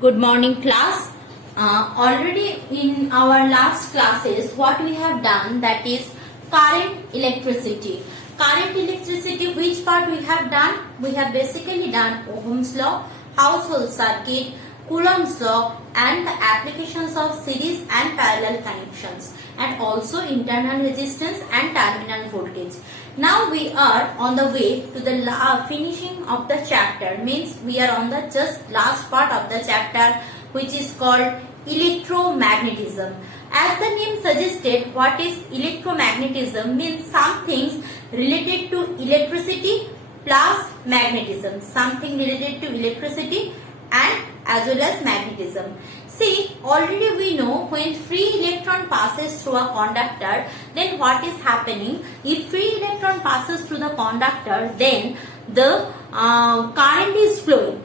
Good morning class. Already in our last classes what we have done, that is current electricity. Current electricity, which part we have done? We have basically done Ohm's law, household circuit, Coulomb's law and the applications of series and parallel connections, and also internal resistance and terminal voltage. Now we are on the way to the finishing of the chapter, means we are on the just last part of the chapter, which is called electromagnetism. As the name suggested, what is electromagnetism? Means some things related to electricity plus magnetism, something related to electricity and as well as magnetism. See, already we know when free electron passes through a conductor, then what is happening? If free electron passes through the conductor, then the current is flowing.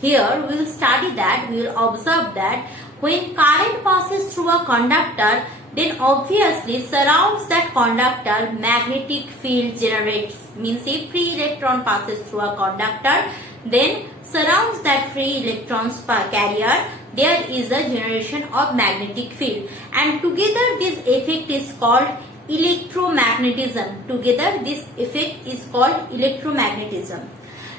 Here we will study that, we will observe that when current passes through a conductor, then obviously surrounds that conductor magnetic field generates. Means if free electron passes through a conductor, then surrounds that free electrons per carrier, there is a generation of magnetic field, and together this effect is called electromagnetism. Together this effect is called electromagnetism.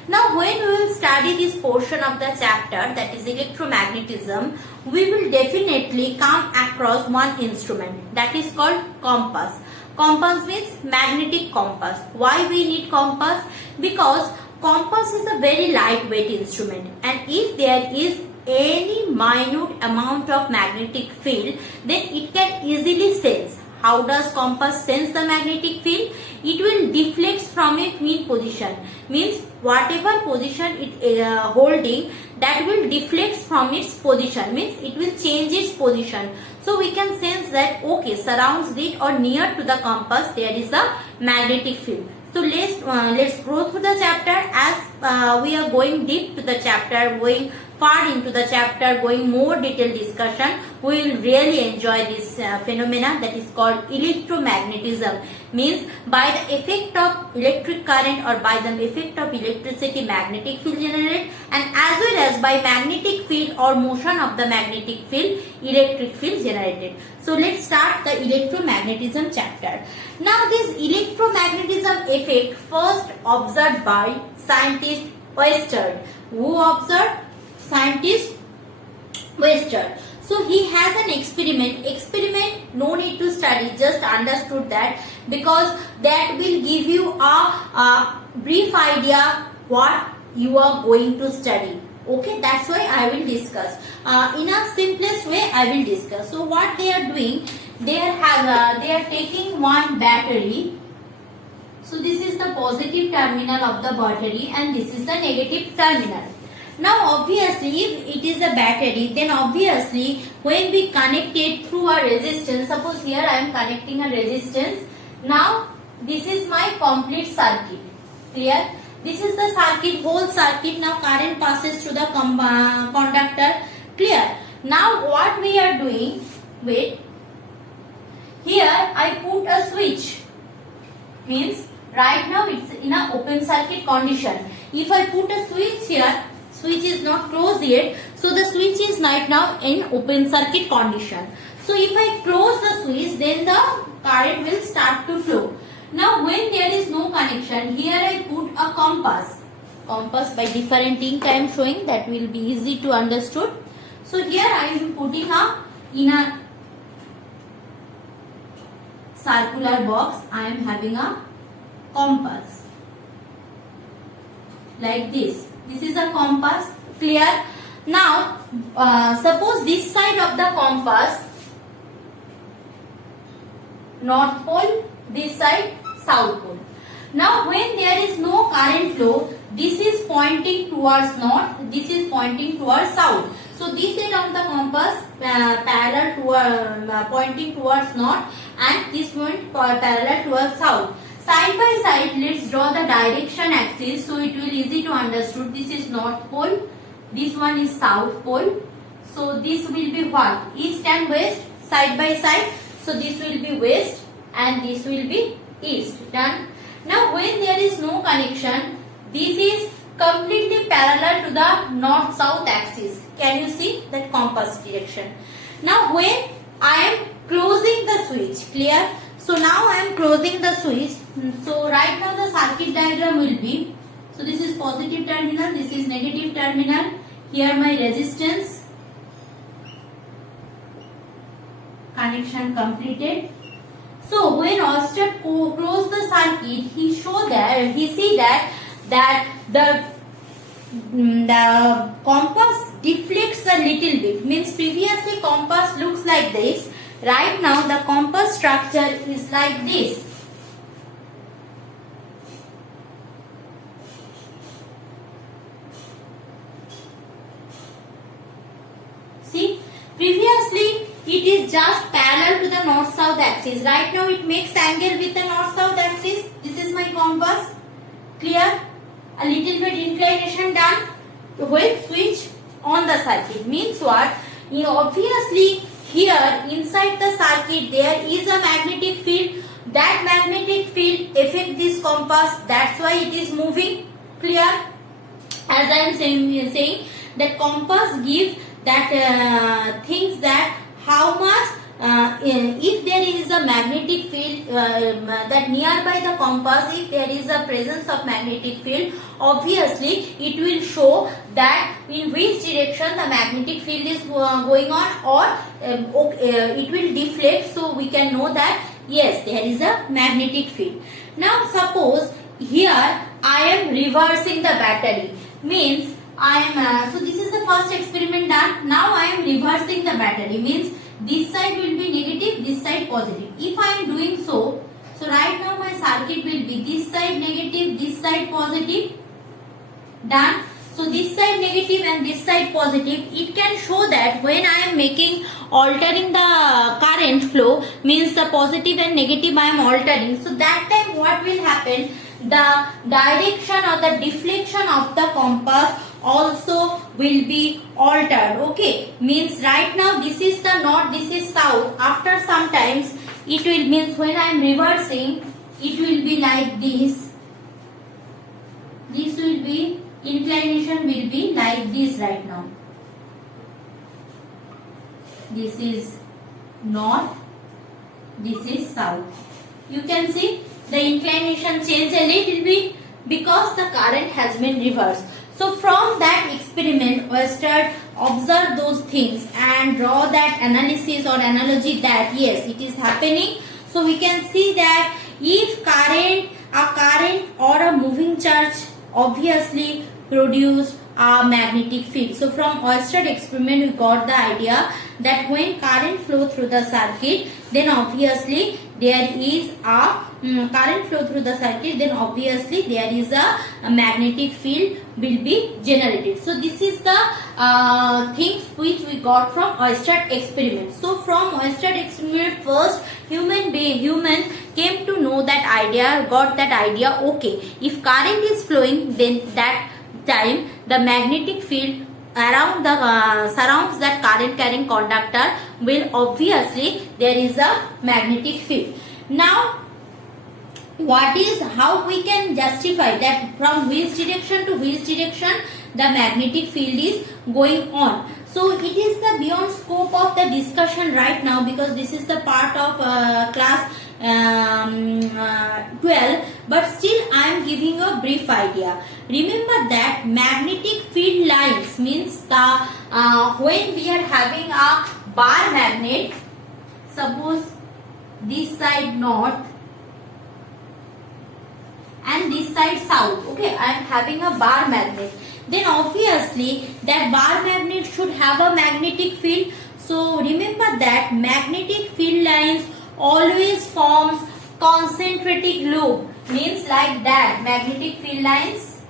Now when we will study this portion of the chapter, that is electromagnetism, we will definitely come across one instrument, that is called compass. Compass means magnetic compass. Why we need compass? Because compass is a very lightweight instrument, and if there is any minute amount of magnetic field, then it can easily sense. How does compass sense the magnetic field? It will deflect from a mean position. Means whatever position it is holding, that will deflect from its position. Means it will change its position. So we can sense that okay, surrounds it or near to the compass there is a magnetic field. So let's go through the chapter. As we are going deep to the chapter, going far into the chapter, going more detailed discussion, we will really enjoy this phenomena that is called electromagnetism. Means by the effect of electric current or by the effect of electricity, magnetic field generated, and as well as by magnetic field or motion of the magnetic field, electric field generated. So let's start the electromagnetism chapter. Now this electromagnetism effect first observed by scientist Oersted. Who observed? Scientist Oersted. So he has an experiment, no need to study, just understood that, because that will give you a brief idea what you are going to study. Okay, that's why I will discuss. In a simplest way I will discuss. So what they are doing, they are taking one battery. So this is the positive terminal of the battery and this is the negative terminal. Now obviously if it is a battery, then obviously when we connect it through a resistance, suppose here I am connecting a resistance. Now this is my complete circuit. Clear? This is the circuit, whole circuit. Now current passes through the conductor. Clear? Now what we are doing, wait, here I put a switch. Means right now it's in an open circuit condition. If I put a switch here, switch is not closed yet, so the switch is right now in open circuit condition. So if I close the switch, then the current will start to flow. Now when there is no connection, here I put a compass. Compass by different ink I am showing, that will be easy to understood. So here I am putting in a circular box, I am having a compass like this. This is a compass. Clear? Now suppose this side of the compass north pole, this side south pole. Now when there is no current flow, this is pointing towards north, this is pointing towards south. So this side of the compass parallel to pointing towards north and this one parallel towards south. Side by side, let's draw the direction axis, so it will easy to understood. This is north pole, this one is south pole. So this will be what? East and west side by side. So this will be west and this will be east. Done. Now when there is no connection, this is completely parallel to the north-south axis. Can you see that compass direction? Now when I am closing the switch, clear? So now I am closing the switch. So right now the circuit diagram will be, so this is positive terminal, this is negative terminal. Here my resistance, connection completed. So when Oersted closed the circuit, he see that the compass deflects a little bit. Means previously compass looks like this. Right now the compass structure is like this. See, previously it is just parallel to the north-south axis. Right now it makes angle with the north-south axis. This is my compass. Clear? A little bit inclination done. When switch on the circuit means what? Obviously here inside the circuit there is a magnetic field. That magnetic field affects this compass. That's why it is moving. Clear? As I am saying that compass gives that things that how much if there is a magnetic field that nearby the compass, if there is a presence of magnetic field, obviously it will show that in which direction the magnetic field is going on, or it will deflect, so we can know that yes, there is a magnetic field. Now suppose here I am reversing the battery, means I am so this is the first experiment done. Now I am reversing the battery, means this side will be negative, this side positive. If I am doing so, so right now my circuit will be this side negative, this side positive. Done. So this side negative and this side positive. It can show that when I am altering the current flow, means the positive and negative I am altering. So that time what will happen? The direction or the deflection of the compass also will be altered. Okay, means right now this is the north, this is south. After some times it will, means when I am reversing, it will be like this. This will be, inclination will be like this right now. This is north, this is south. You can see the inclination change a little bit because the current has been reversed. So from that experiment, Oersted observed those things and draw that analysis or analogy that yes, it is happening. So we can see that if a current or a moving charge obviously produce a magnetic field. So from Oersted experiment we got the idea that when current flow through the circuit, then obviously there is a current flow through the circuit, then obviously there is a magnetic field will be generated. So this is the things which we got from Oersted experiment. So from Oersted experiment, first human came to know that idea, got that idea, okay, if current is flowing, then that time the magnetic field around the surrounds that current carrying conductor will obviously there is a magnetic field. Now how we can justify that from which direction to which direction the magnetic field is going on. So it is the beyond scope of the discussion right now, because this is the part of class 12, but still I am giving you a brief idea. Remember that magnetic field lines means the when we are having a bar magnet, suppose this side north and this side south, okay, I am having a bar magnet, then obviously that bar magnet should have a magnetic field. So remember that magnetic field lines always forms concentric loop, means like that magnetic field lines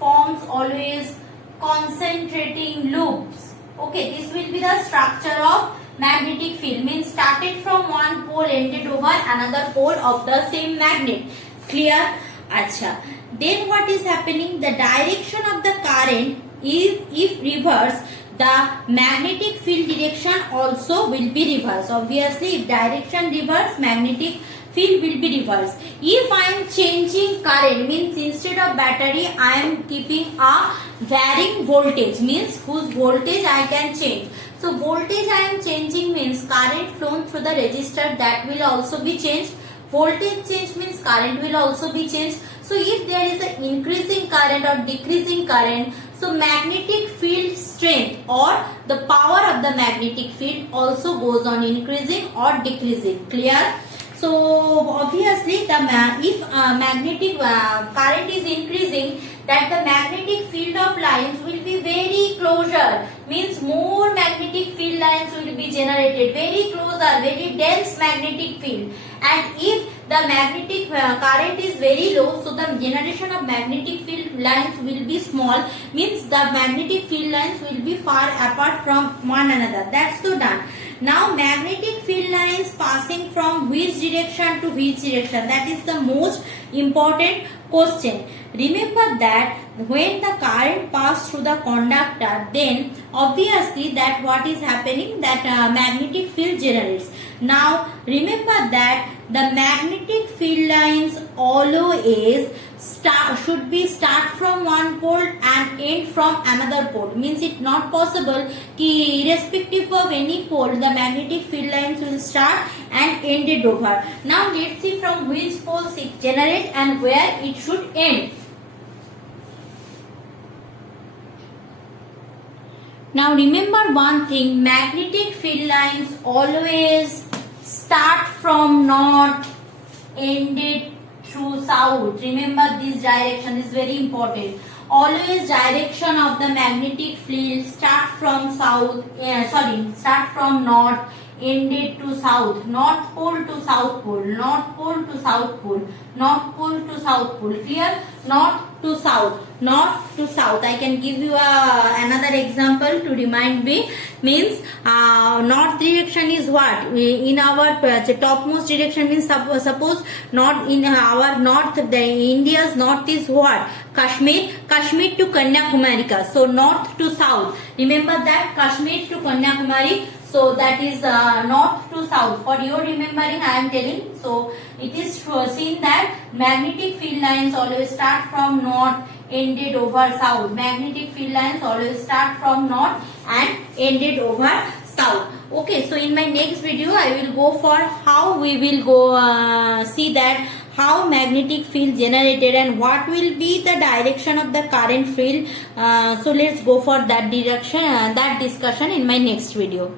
forms always concentrating loops. Okay, this will be the structure of magnetic field, means started from one pole, ended over another pole of the same magnet. Clear? Acha. Then what is happening? The direction of the current is, if reversed, the magnetic field direction also will be reversed. Obviously, if direction reverse, magnetic field will be reversed. If I am changing current, means instead of battery I am keeping a varying voltage, means whose voltage I can change. So voltage I am changing means current flown through the resistor, that will also be changed. Voltage change means current will also be changed. So if there is an increasing current or decreasing current, so magnetic field strength or the power of the magnetic field also goes on increasing or decreasing. Clear? So obviously the if magnetic current is increasing, that the magnetic field of lines will be very closer, means more magnetic field lines will be generated, very closer, very dense magnetic field. And if the magnetic current is very low, so the generation of magnetic field lines will be small, means the magnetic field lines will be far apart from one another. That's so done. Now magnetic field lines passing from which direction to which direction, that is the most important question. Remember that when the current passes through the conductor, then obviously that what is happening, that magnetic field generates. Now remember that the magnetic field lines always should be start from one pole and end from another pole, means it not possible ki irrespective of any pole the magnetic field lines will start and end it over. Now let's see from which poles it generate and where it should end. Now remember one thing, magnetic field lines always start from north, ended through south. Remember this direction is very important. Always direction of the magnetic field start from south, start from north, ended to south. North pole to south pole, north pole to south pole, north pole to south pole. Clear? North to south, north to south. I can give you another example to remind me. Means north direction is what? In our topmost direction means suppose not in our north, the India's north is what? Kashmir. Kashmir to Kanyakumari. So north to south. Remember that Kashmir to Kanyakumari. So that is north to south. For your remembering I am telling. So it is seen that magnetic field lines always start from north, ended over south. Magnetic field lines always start from north and ended over south. Okay, so in my next video I will go for how we will go see that how magnetic field generated and what will be the direction of the current field. So let's go for that direction, that discussion in my next video.